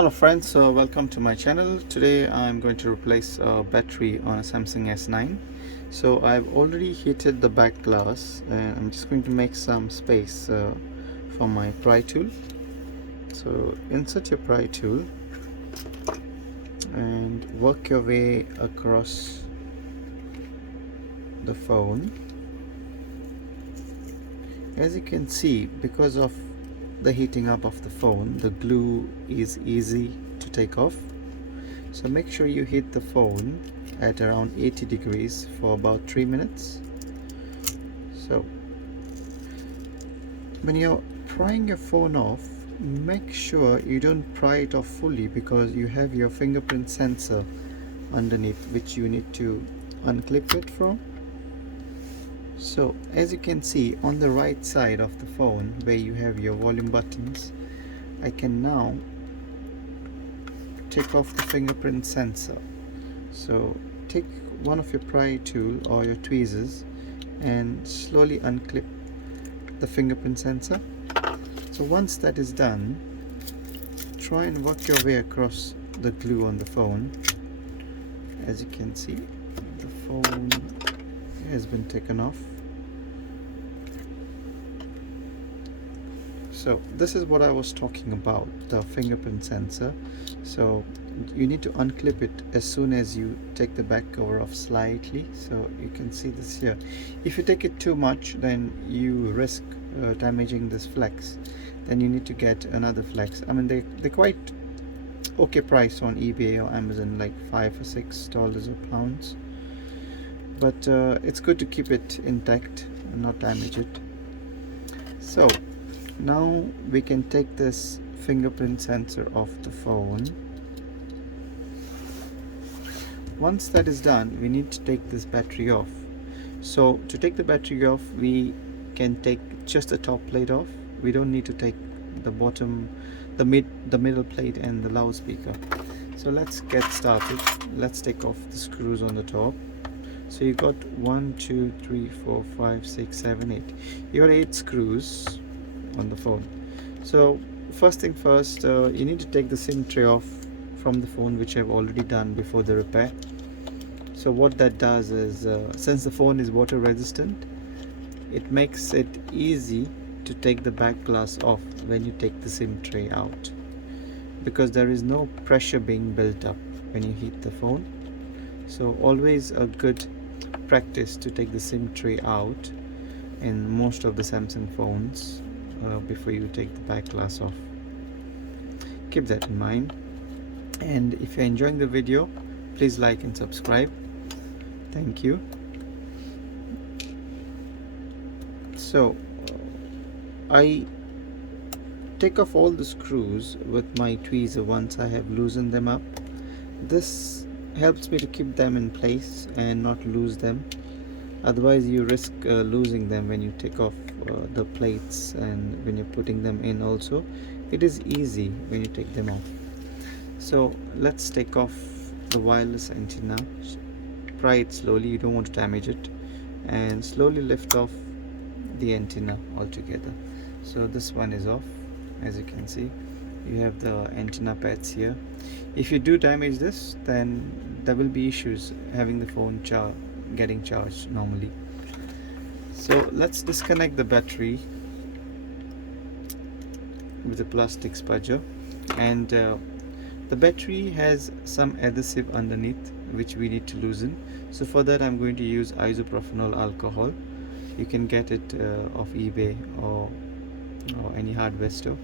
Hello friends, welcome to my channel. Today I'm going to replace a battery on a Samsung S9. So I've already heated the back glass and I'm just going to make some space for my pry tool. So insert your pry tool and work your way across the phone. As you can see, because of the heating up of the phone, the glue is easy to take off. So make sure you heat the phone at around 80 degrees for about 3 minutes. So when you're prying your phone off, make sure you don't pry it off fully, because you have your fingerprint sensor underneath which you need to unclip it from. So as you can see on the right side of the phone where you have your volume buttons, I can now take off the fingerprint sensor. So take one of your pry tool or your tweezers and slowly unclip the fingerprint sensor. So once that is done, try and work your way across the glue on the phone. As you can see, the phone has been taken off. So this is what I was talking about, the fingerprint sensor. So you need to unclip it as soon as you take the back cover off slightly. So you can see this here. If you take it too much, then you risk damaging this flex. Then you need to get another flex. I mean, they're quite okay price on eBay or Amazon, like $5 or $6 a pound. But it's good to keep it intact and not damage it. So now we can take this fingerprint sensor off the phone. Once that is done, we need to take this battery off. So to take the battery off, we can take just the top plate off. We don't need to take the bottom, the middle plate and the loudspeaker. So let's get started. Let's take off the screws on the top. So you got 1 2 3 4 5 6 7 8. You got 8 screws on the phone. So first thing first, you need to take the SIM tray off from the phone, which I've already done before the repair. So what that does is, since the phone is water resistant, it makes it easy to take the back glass off when you take the SIM tray out, because there is no pressure being built up when you heat the phone. So always a good practice to take the SIM tray out in most of the Samsung phones before you take the back glass off. Keep that in mind. And if you're enjoying the video, please like and subscribe. Thank you. So I take off all the screws with my tweezer once I have loosened them up. This helps me to keep them in place and not lose them. Otherwise you risk losing them when you take off the plates, and when you're putting them in also. It is easy when you take them off. So let's take off the wireless antenna. Pry it slowly, you don't want to damage it, and slowly lift off the antenna altogether. So this one is off. As you can see, you have the antenna pads here. If you do damage this, then there will be issues having the phone getting charged normally. So let's disconnect the battery with a plastic spudger. And the battery has some adhesive underneath which we need to loosen. So for that I'm going to use isopropanol alcohol. You can get it off eBay or any hardware store.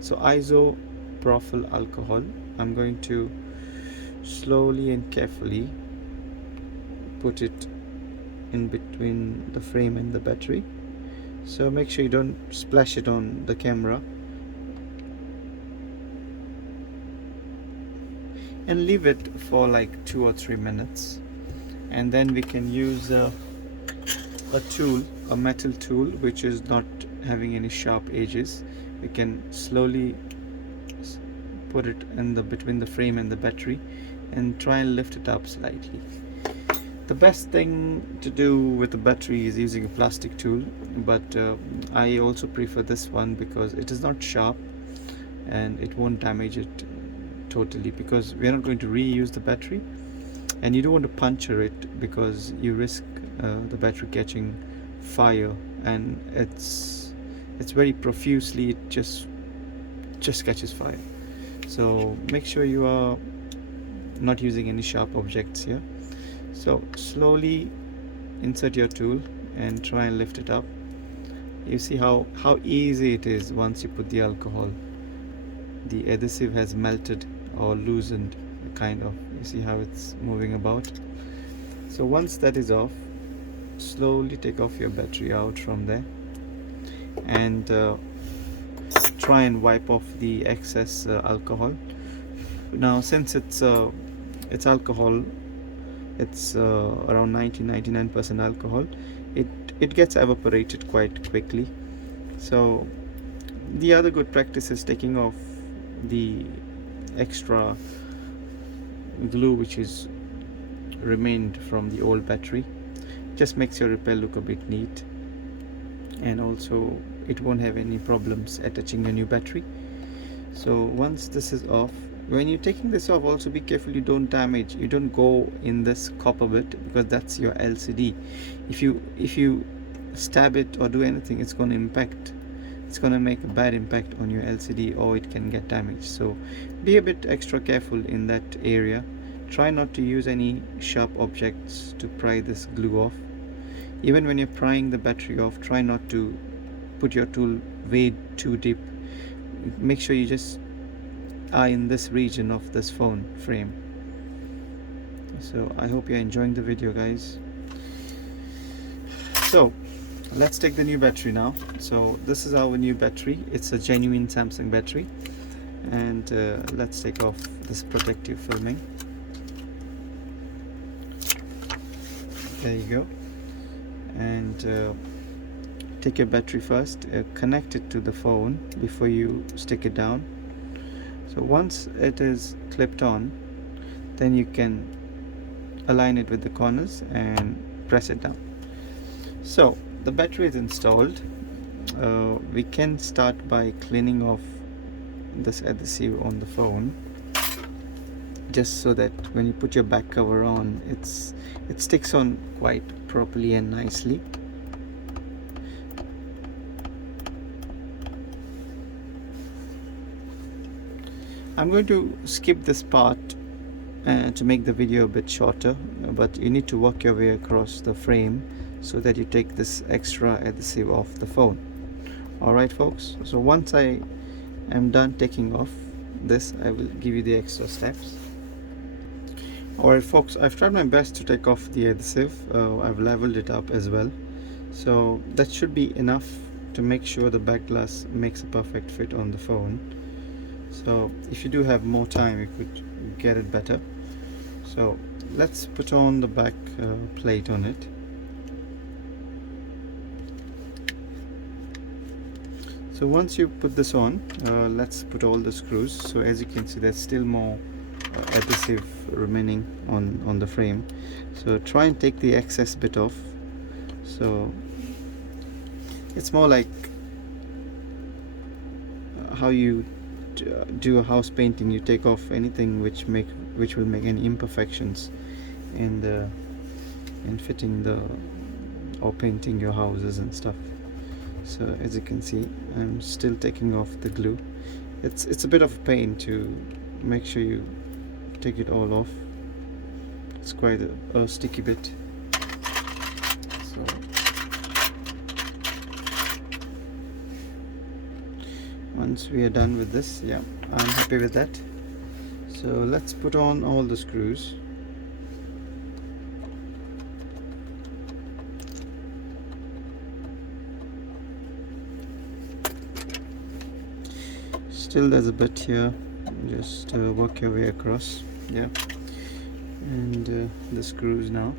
So isopropyl alcohol, I'm going to slowly and carefully put it in between the frame and the battery. So make sure you don't splash it on the camera, and leave it for like 2 or 3 minutes. And then we can use a tool, a metal tool which is not having any sharp edges. We can slowly put it in between the frame and the battery and try and lift it up slightly. The best thing to do with the battery is using a plastic tool, but I also prefer this one because it is not sharp and it won't damage it totally, because we are not going to reuse the battery, and you don't want to puncture it because you risk the battery catching fire, and it's very profusely, it just catches fire. So make sure you are not using any sharp objects here. So slowly insert your tool and try and lift it up. You see how easy it is. Once you put the alcohol, the adhesive has melted or loosened, kind of. You see how it's moving about. So once that is off, slowly take off your battery out from there, and try and wipe off the excess alcohol. Now since it's alcohol, it's around 99% alcohol, it gets evaporated quite quickly. So the other good practice is taking off the extra glue which is remained from the old battery. Just makes your repair look a bit neat, and also it won't have any problems attaching a new battery. So once this is off, when you're taking this off, also be careful you don't damage, you don't go in this copper bit, because that's your LCD. If you stab it or do anything, it's going to impact, it's going to make a bad impact on your LCD, or it can get damaged. So be a bit extra careful in that area. Try not to use any sharp objects to pry this glue off. Even when you're prying the battery off, try not to put your tool way too deep. Make sure you just are in this region of this phone frame. So I hope you're enjoying the video, guys. So let's take the new battery now. So this is our new battery. It's a genuine Samsung battery, and let's take off this protective filming. There you go. And take your battery first, connect it to the phone before you stick it down. So once it is clipped on, then you can align it with the corners and press it down. So the battery is installed. We can start by cleaning off this adhesive on the phone, just so that when you put your back cover on, it sticks on quite properly and nicely. I'm going to skip this part to make the video a bit shorter, but you need to work your way across the frame so that you take this extra adhesive off the phone. Alright folks, so once I am done taking off this, I will give you the extra steps. Alright folks, I've tried my best to take off the adhesive. I've leveled it up as well, so that should be enough to make sure the back glass makes a perfect fit on the phone. So if you do have more time, you could get it better. So let's put on the back plate on it. So once you put this on, let's put all the screws. So as you can see, there's still more adhesive remaining on the frame. So try and take the excess bit off. So it's more like how you do a house painting. You take off anything which will make any imperfections in fitting or painting your houses and stuff. So as you can see, I'm still taking off the glue. It's a bit of a pain to make sure you take it all off. It's quite a sticky bit. So once we are done with this, yeah, I'm happy with that. So let's put on all the screws. Still there's a bit here, just work your way across, yeah, and the screws now.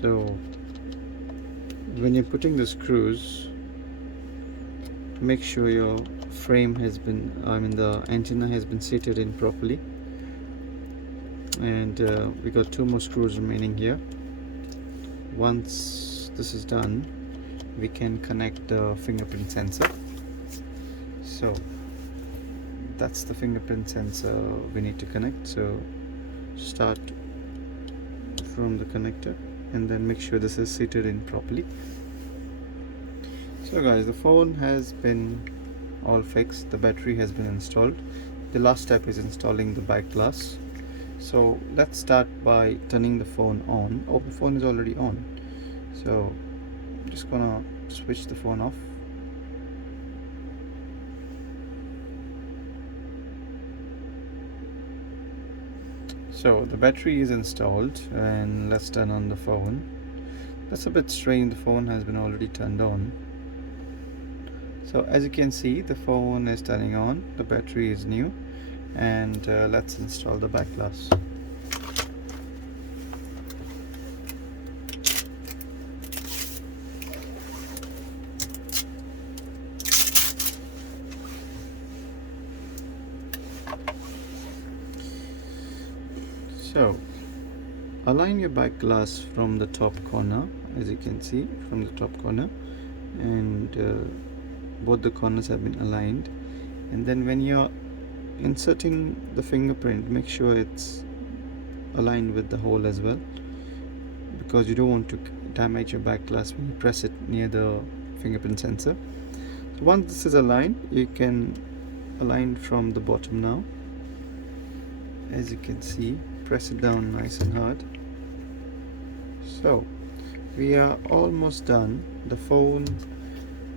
So when you're putting the screws, make sure your frame has been, the antenna has been seated in properly. And we got 2 more screws remaining here. Once this is done, we can connect the fingerprint sensor. So that's the fingerprint sensor we need to connect. So start from the connector and then make sure this is seated in properly. So guys, the phone has been all fixed, the battery has been installed. The last step is installing the back glass. So let's start by turning the phone on. Oh, the phone is already on, so I'm just gonna switch the phone off. So the battery is installed, and let's turn on the phone. That's a bit strange, the phone has been already turned on. So as you can see, the phone is turning on, the battery is new, and let's install the back glass. So align your back glass from the top corner, as you can see, from the top corner, and both the corners have been aligned. And then when you're inserting the fingerprint, make sure it's aligned with the hole as well, because you don't want to damage your back glass when you press it near the fingerprint sensor. So once this is aligned, you can align from the bottom now. As you can see, press it down nice and hard. So we are almost done. The phone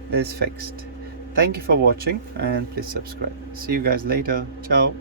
is fixed. Thank you for watching, and please subscribe. See you guys later. Ciao.